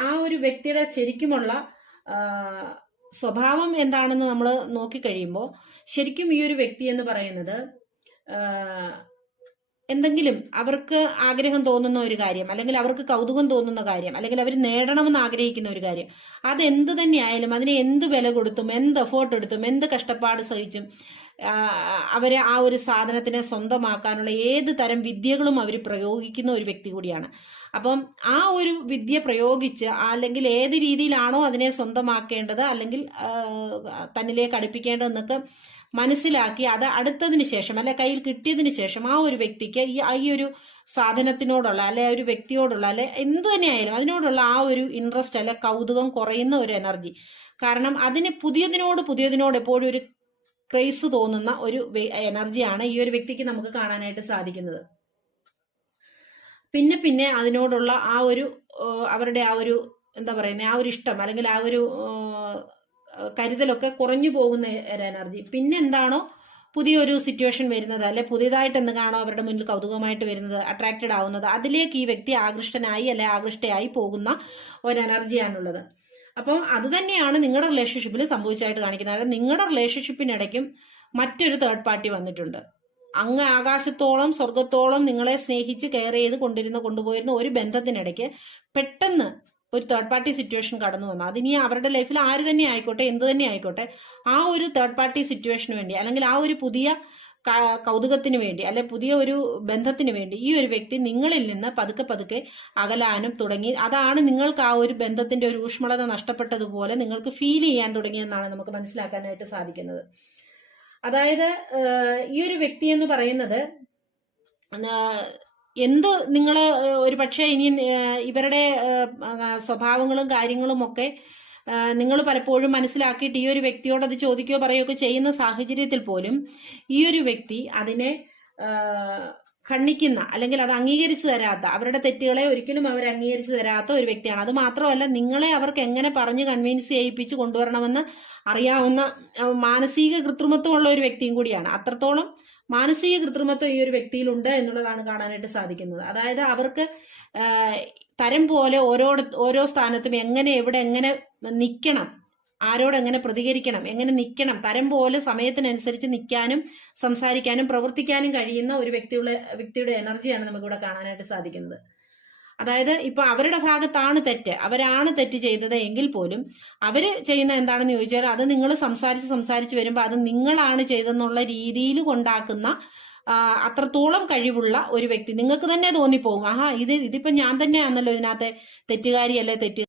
ആ ഒരു വ്യക്തിയുടെ ശരിക്കുമുള്ള സ്വഭാവം എന്താണെന്ന് നമ്മൾ നോക്കിക്കഴിയുമ്പോൾ ശരിക്കും ഈ ഒരു വ്യക്തി എന്ന് പറയുന്നത് എന്തെങ്കിലും അവർക്ക് ആഗ്രഹം തോന്നുന്ന ഒരു കാര്യം അല്ലെങ്കിൽ അവർക്ക് കൗതുകം തോന്നുന്ന കാര്യം അല്ലെങ്കിൽ അവർ നേടണമെന്ന് ആഗ്രഹിക്കുന്ന ഒരു കാര്യം അത് എന്ത് തന്നെയായാലും അതിനെ എന്ത് വില കൊടുത്തും എന്ത് എഫേർട്ട് എടുത്തും എന്ത് കഷ്ടപ്പാട് സഹിച്ചും അവരെ ആ ഒരു സാധനത്തിനെ സ്വന്തമാക്കാനുള്ള ഏത് തരം വിദ്യകളും അവർ പ്രയോഗിക്കുന്ന ഒരു വ്യക്തി കൂടിയാണ്. അപ്പം ആ ഒരു വിദ്യ പ്രയോഗിച്ച് അല്ലെങ്കിൽ ഏത് രീതിയിലാണോ അതിനെ സ്വന്തമാക്കേണ്ടത് അല്ലെങ്കിൽ തന്നിലേക്ക് അടുപ്പിക്കേണ്ടതെന്നൊക്കെ മനസ്സിലാക്കി അത് അടുത്തതിന് ശേഷം അല്ലെ കയ്യിൽ കിട്ടിയതിന് ശേഷം ആ ഒരു വ്യക്തിക്ക് ഈ ഈ ഒരു സാധനത്തിനോടുള്ള അല്ലെ ഒരു വ്യക്തിയോടുള്ള അല്ലെ എന്ത് തന്നെയായാലും അതിനോടുള്ള ആ ഒരു ഇൻട്രസ്റ്റ് അല്ലെ കൗതുകം കുറയുന്ന ഒരു എനർജി കാരണം അതിന് പുതിയതിനോട് പുതിയതിനോട് എപ്പോഴും ഒരു ക്രേസ് തോന്നുന്ന ഒരു എനർജിയാണ് ഈ ഒരു വ്യക്തിക്ക് നമുക്ക് കാണാനായിട്ട് സാധിക്കുന്നത്. പിന്നെ പിന്നെ അതിനോടുള്ള ആ ഒരു അവരുടെ ആ ഒരു എന്താ പറയുന്നത് ആ ഒരു ഇഷ്ടം അല്ലെങ്കിൽ ആ ഒരു കരുതലൊക്കെ കുറഞ്ഞു പോകുന്ന ഒരു എനർജി പിന്നെ എന്താണോ പുതിയൊരു സിറ്റുവേഷൻ വരുന്നത് അല്ലെ പുതിയതായിട്ട് കാണോ അവരുടെ മുന്നിൽ കൗതുകമായിട്ട് വരുന്നത് അട്രാക്റ്റഡ് ആവുന്നത് അതിലേക്ക് ഈ വ്യക്തി ആകൃഷ്ടനായി അല്ലെ ആകൃഷ്ടയായി പോകുന്ന ഒരു എനർജിയാണുള്ളത് അപ്പം അത് തന്നെയാണ് നിങ്ങളുടെ റിലേഷൻഷിപ്പിൽ സംഭവിച്ചതായിട്ട് കാണിക്കുന്നത്. അതായത് നിങ്ങളുടെ റിലേഷൻഷിപ്പിനിടയ്ക്കും മറ്റൊരു തേർഡ് പാർട്ടി വന്നിട്ടുണ്ട്. അങ്ങ് ആകാശത്തോളം സ്വർഗത്തോളം നിങ്ങളെ സ്നേഹിച്ച് കെയർ ചെയ്ത് കൊണ്ടിരുന്ന കൊണ്ടുപോയിരുന്ന ഒരു ബന്ധത്തിനിടയ്ക്ക് പെട്ടെന്ന് ഒരു തേർഡ് പാർട്ടി സിറ്റുവേഷൻ കടന്നു വന്നു. അതിനി അവരുടെ ലൈഫിൽ ആര് തന്നെ ആയിക്കോട്ടെ എന്ത് തന്നെ ആയിക്കോട്ടെ ആ ഒരു തേർഡ് പാർട്ടി സിറ്റുവേഷന് വേണ്ടി അല്ലെങ്കിൽ ആ ഒരു പുതിയ കൗതുകത്തിന് വേണ്ടി അല്ലെ പുതിയ ഒരു ബന്ധത്തിന് വേണ്ടി ഈ ഒരു വ്യക്തി നിങ്ങളിൽ നിന്ന് പതുക്കെ പതുക്കെ അകലാനും തുടങ്ങി. അതാണ് നിങ്ങൾക്ക് ആ ഒരു ബന്ധത്തിന്റെ ഒരു ഊഷ്മളത നഷ്ടപ്പെട്ടതുപോലെ നിങ്ങൾക്ക് ഫീൽ ചെയ്യാൻ തുടങ്ങിയെന്നാണ് നമുക്ക് മനസ്സിലാക്കാനായിട്ട് സാധിക്കുന്നത്. അതായത് ഈ ഒരു വ്യക്തി എന്ന് പറയുന്നത് എന്ത് നിങ്ങൾ ഒരു പക്ഷേ ഇനി ഇവരുടെ സ്വഭാവങ്ങളും കാര്യങ്ങളും ഒക്കെ നിങ്ങൾ പലപ്പോഴും മനസ്സിലാക്കിയിട്ട് ഈ ഒരു വ്യക്തിയോട് അത് ചോദിക്കുകയോ പറയുകയോ ചെയ്യുന്ന സാഹചര്യത്തിൽ പോലും ഈ ഒരു വ്യക്തി അതിനെ ഖണ്ണിക്കുന്ന അല്ലെങ്കിൽ അത് അംഗീകരിച്ചു തരാത്ത അവരുടെ തെറ്റുകളെ ഒരിക്കലും അവർ അംഗീകരിച്ചു തരാത്ത ഒരു വ്യക്തിയാണ്. അത് മാത്രമല്ല നിങ്ങളെ അവർക്ക് എങ്ങനെ പറഞ്ഞ് കൺവീൻസ് ചെയ്യിപ്പിച്ച് കൊണ്ടുവരണമെന്ന് അറിയാവുന്ന മാനസിക കൃത്രിമത്വമുള്ള ഒരു വ്യക്തിയും കൂടിയാണ്. അത്രത്തോളം മാനസിക കൃത്രിമത്വം ഈ ഒരു വ്യക്തിയിലുണ്ട് എന്നുള്ളതാണ് കാണാനായിട്ട് സാധിക്കുന്നത്. അതായത് അവർക്ക് തരം പോലെ ഓരോ ഓരോ സ്ഥാനത്തും എങ്ങനെ എവിടെ എങ്ങനെ നിൽക്കണം ആരോട് എങ്ങനെ പ്രതികരിക്കണം എങ്ങനെ നിൽക്കണം തരം പോലെ സമയത്തിനനുസരിച്ച് നിൽക്കാനും സംസാരിക്കാനും പ്രവർത്തിക്കാനും കഴിയുന്ന ഒരു വ്യക്തിയുടെ വ്യക്തിയുടെ എനർജിയാണ് നമുക്കിവിടെ കാണാനായിട്ട് സാധിക്കുന്നത്. അതായത് ഇപ്പൊ അവരുടെ ഭാഗത്താണ് തെറ്റ്. അവരാണ് തെറ്റ് ചെയ്തത് എങ്കിൽ പോലും അവർ ചെയ്യുന്ന എന്താണെന്ന് ചോദിച്ചാൽ അത് നിങ്ങൾ സംസാരിച്ച് സംസാരിച്ച് വരുമ്പോൾ അത് നിങ്ങളാണ് ചെയ്തെന്നുള്ള രീതിയിൽ കൊണ്ടാക്കുന്ന അത്രത്തോളം കഴിവുള്ള ഒരു വ്യക്തി. നിങ്ങൾക്ക് തന്നെ തോന്നിപ്പോകും ആഹാ ഇത് ഇതിപ്പോ ഞാൻ തന്നെയാണല്ലോ ഇതിനകത്തെ തെറ്റുകാരിയല്ലേ തെറ്റ്